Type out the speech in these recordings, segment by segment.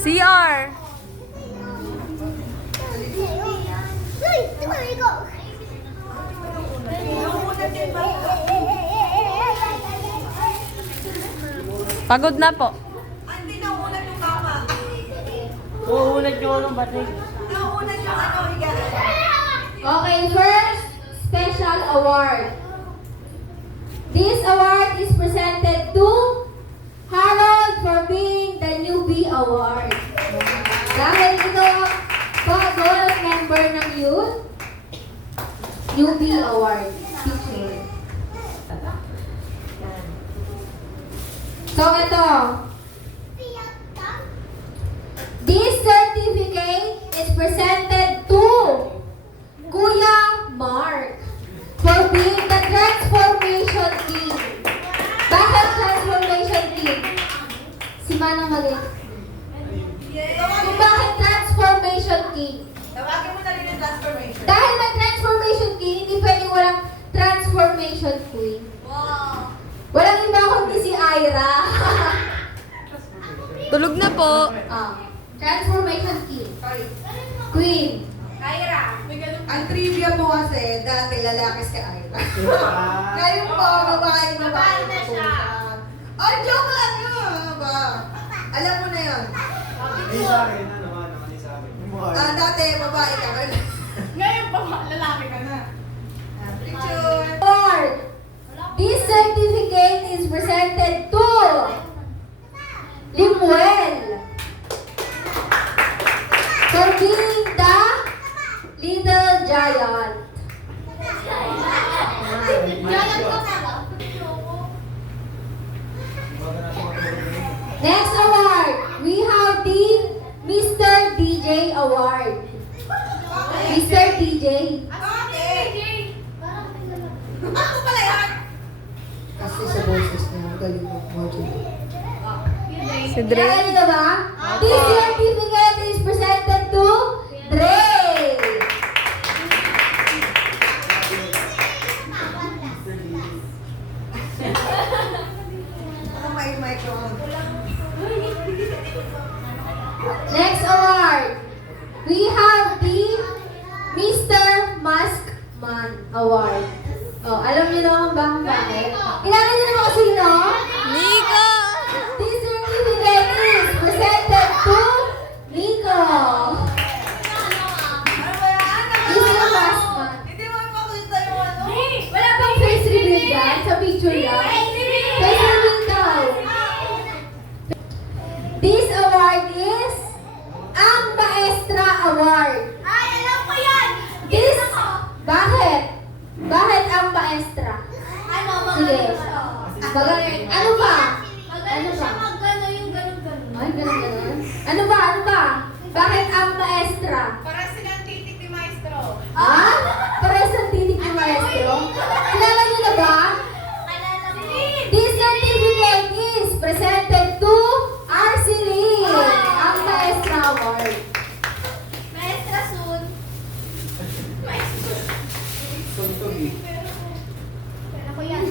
CR. Pagod na po. Hindi nauunag yung kama. Uulat yung anong batik. Nauunag yung ano, higaan. Okay, first, special award. This award is presented to Harold for being the newbie award. Dahil ito ang gold member ng youth, newbie award. Picture. So ito, this certificate is presented to Kuya Mark for being the transformation king. Bakit transformation king? Si Manang Mali. Kung bakit transformation king? Tawagin mo na rin yung transformation. Dahil may transformation king, hindi pwedeng walang transformation queen. Wow. Walang iba kundi si Ira. Tulog na po. Transformation king. Sorry. Queen. Kyra. Ang trivia po kasi, dati lalaki si Kyra. Ngayon po, babae na na siya. Oh, joke lang yun. Ba? Alam mo na yun. Hindi sa akin, ano hindi sa akin. Dati, babae ka. Ngayon pa, lalaki ka na. Picture. Award. This certificate is presented to Limuel for being the little giant. Next award, we have the Mr. DJ Award. Mr. DJ. Bakit? Ako pala yan. Kasi sa boses niya, galing mo, Mojo. Si Dre. Kaya nyo ba? This certificate is presented to Dre. Ako may microphone. Next award, we have the Mr. Maskman Award. Oh, alam niyo naman ba kung bakit? Kilala niyo naman kung sino? Nico! This certificate is presented to Nico. Ano ba yan? Mr. Maskman. Hindi mo ipakita yung ano? Wala bang face reveal dyan? Sa picture lang? Face reveal daw. This award is ang Maestra Award. Ay, alam ko yan! This, bakit? Bakit ang Maestra? Ano, Sige. Magaling. Ano ba? Magaling siya mag-ano yung ganun-ganun. Ay, ganun. Ano ba? Ano ba? Bakit ang Maestra? Para silang titik ni Maestro. Ah? Pares ang tinig ni Maestro? Kilala niyo na ba? Alala mo. This certificate is presented to Arceline, ang Maestra Award. Maestra soon. Ako yan.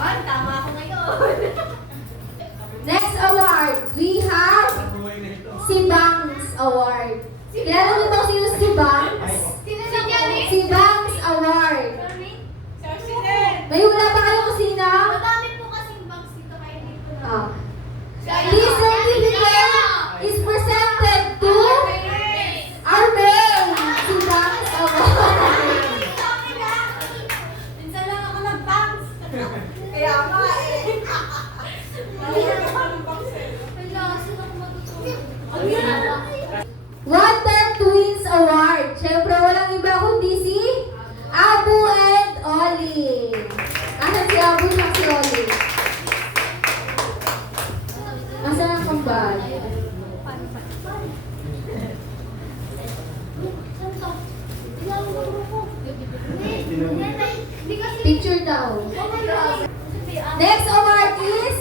Ay, tama ako ngayon. Next award, we have si Bangs Award. Kilala niyo ba sino si Bangs? Sino si Jenny? Si Bangs Award. Sir Sinen. May wala ba kayo kung sino? Madami po kasing banks dito kaya dito na. Ah. This certificate is presented to Armel, si Bangs Award. Minsan lang ako nag-banks. Kaya nga eh. Wala, sino ako matutulog? Wonder Twins Award. Siyempre, walang iba kundi si Abu and Oli. Asan si Abu at si Oli? Asan ang kambal? Picture daw. Next award is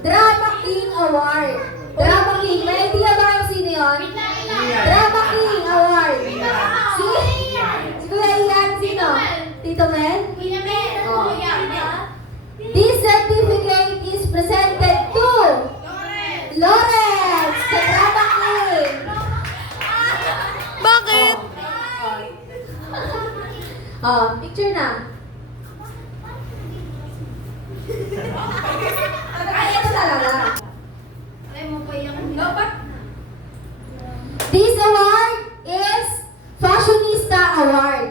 Drama King Award. Drama King. May idea ba kayo sino yun? Drama King Award. Si Kuya Ian, sino? Tito Mel? Oh. This certificate is presented to Lauren. Oh, picture na. Ay, ito talaga. Alam mo pa yung This award is Fashionista Award.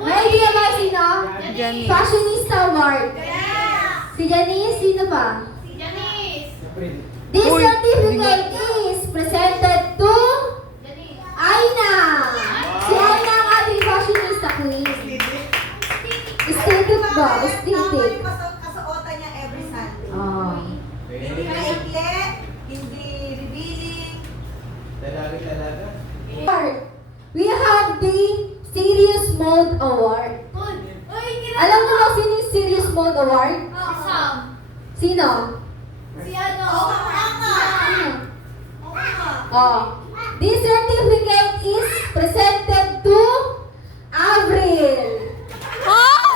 May idea ba sino? Janice. Fashionista Award. Si Janice, sino pa? Si Janice. This Uy, certificate is presented to Janice. Aina. Si Aina ang ating fashionista queen. Aesthetic ba? Aesthetic. Kasuotan niya every Sunday. Oh. Hindi maikli, hindi revealing. Dalaga. Award. We have the Serious Mode Award. Uy, Alam mo ba sino yung Serious Mode Award? Si Sam. Sino? Si ano? Sino? Nga. Oh. This certificate is presented to Avril. Ah!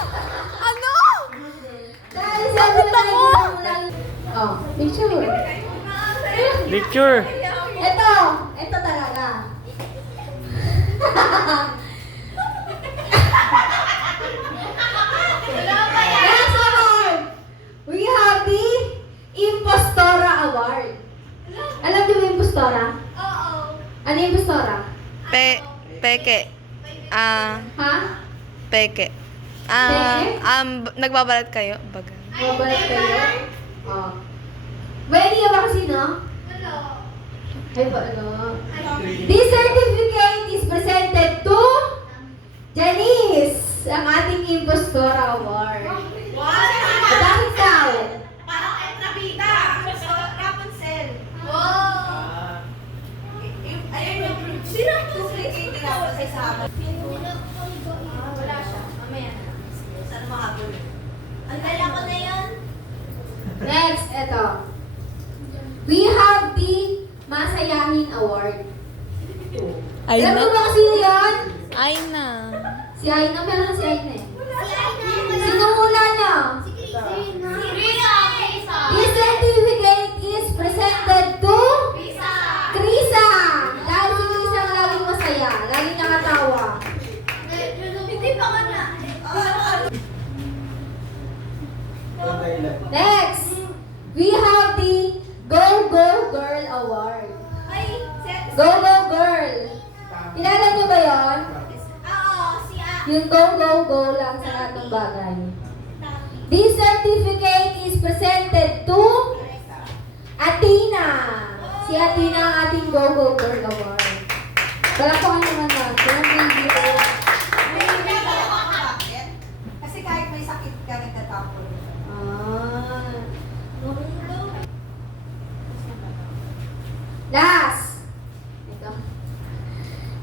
Ano? Dahil sa mga Oh, picture. Picture. Ito talaga. Next award, we have the Impostora Award. Alam niyo ba Impostora? Oo. Ano yung Impostora? Peke. Ha? Peke. Peke? Nagbabalat kayo? Baga. Mabalat kayo? Oh. May idea ba kung sino? Ano? Ay ba ano? This certificate is presented to Janice, ang ating Impostora Award. Dahil daw. Parang Entrabita. So, Rapunzel. Wow. Ayun yung duplicate ni Rapunzel sa habang. Wala siya. Mamaya na. Sana mahabol. Ang dala ko na yun. Next, ito. We have the Masayahin Award. Alam mo ba kung sino yun? Aina. Si Aina, meron na si Aina eh. Si Aina. Sino mula niya? Si Risa. Risa. This certificate is presented to Risa. Krisa. Dahil si Krisa ang laging masaya, laging nakatawa. Hindi pa ka na. Next, we have the Go Go Girl Award. Ay, Go Go Girl. Kilala niyo ba yon? Oo, si Yung go go go lang sa lahat ng bagay. This certificate is presented to Athena. Si Athena ang ating Go Go Girl Award. Palakpakan naman natin. Thank you. Bakit? Kasi kahit may sakit ka, nagtatapon. Ah. Last. Ito.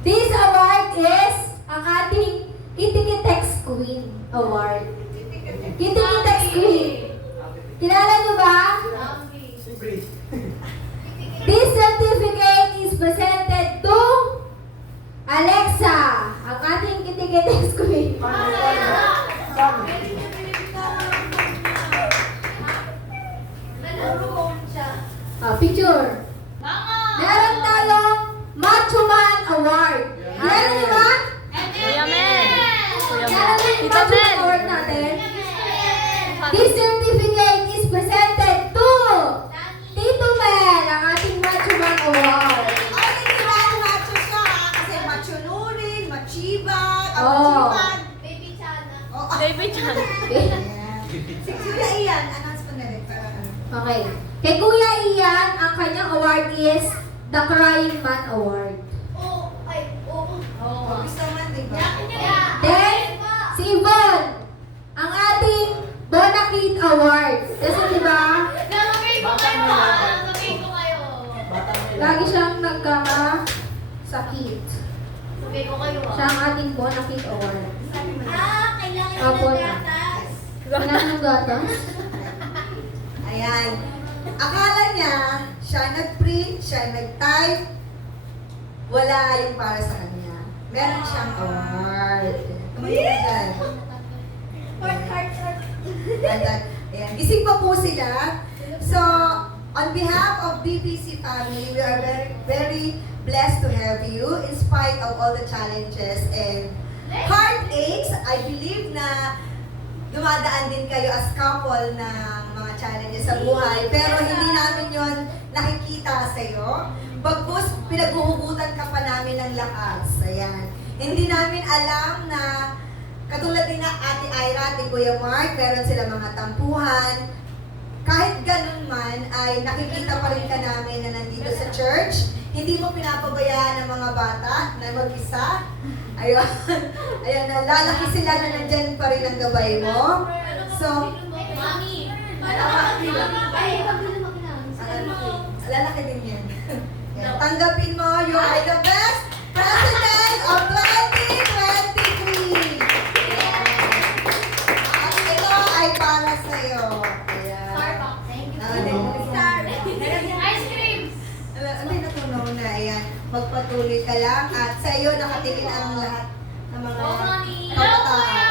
This award is ang ating Kitikitex Queen Award. Kitikitex Queen. Kilala niyo ba? This certificate is presented to Alexa, ang ating Kitikitex Queen. Nalaro siya. Picture. Mama! Meron tayong Macho Man Award. Kilala niyo ba? Kuya Mel. Kuya Mel. Kilala niyo yung Tita Macho Man Mel. Award natin? This certificate is presented to Tito Mel, ang ating Macho Man Award. Ay, hindi ba macho siya? Kasi machunurin, machibag, Oh. machibag. Baby Chana. Oh, Baby Chan. si Kuya Ian, announce ko na rin. Para ano. Okay. Kay Kuya Ian, ang kanyang award is the Crying Man Award. Oo. Ay, oo. Oh, gusto man, di ba? Then, si Yvonne, ang ating Bonakid Award. Kasi diba, Nalagay ko kayo ha. Nalagay ko kayo. lagi siyang nagkakasakit. Nalagay ko kayo Siya ha. ang ating Bonakid Award. Kailangan Opo ng na. gatas. Kailangan ng gatas? Ayan. Akala niya, siya nag-print, siya nag-type, wala yung para sa kanya. Meron siyang award. Tumayo ka dyan. Heart. Ayan. Gising pa po sila. So, on behalf of BPC family, we are very, very blessed to have you in spite of all the challenges and heartaches, I believe na dumadaan din kayo as couple ng mga challenges sa buhay, pero hindi namin yon nakikita sa iyo. Bagkus, pinaghuhugutan ka pa namin ng lakas. Ayan. Hindi namin alam na katulad din na Ate Ira at Kuya Mark, meron sila mga tampuhan. Kahit ganun man, ay nakikita pa rin ka namin na nandito sa church. Hindi mo pinapabayaan ng mga bata na mag-isa. Ayun. Ayun, lalaki sila na nandyan pa rin ang gabay mo. So, Mami. lalaki din yan. Yan. Tanggapin mo, you are the best President of 2023! At ito ay para sa'yo. Ayan. Starbucks. Thank you. Ice cream. May natunaw na, ayan. Magpatuloy ka lang at sa iyo nakatingin ang lahat ng mga Oh, Mami. kabataan.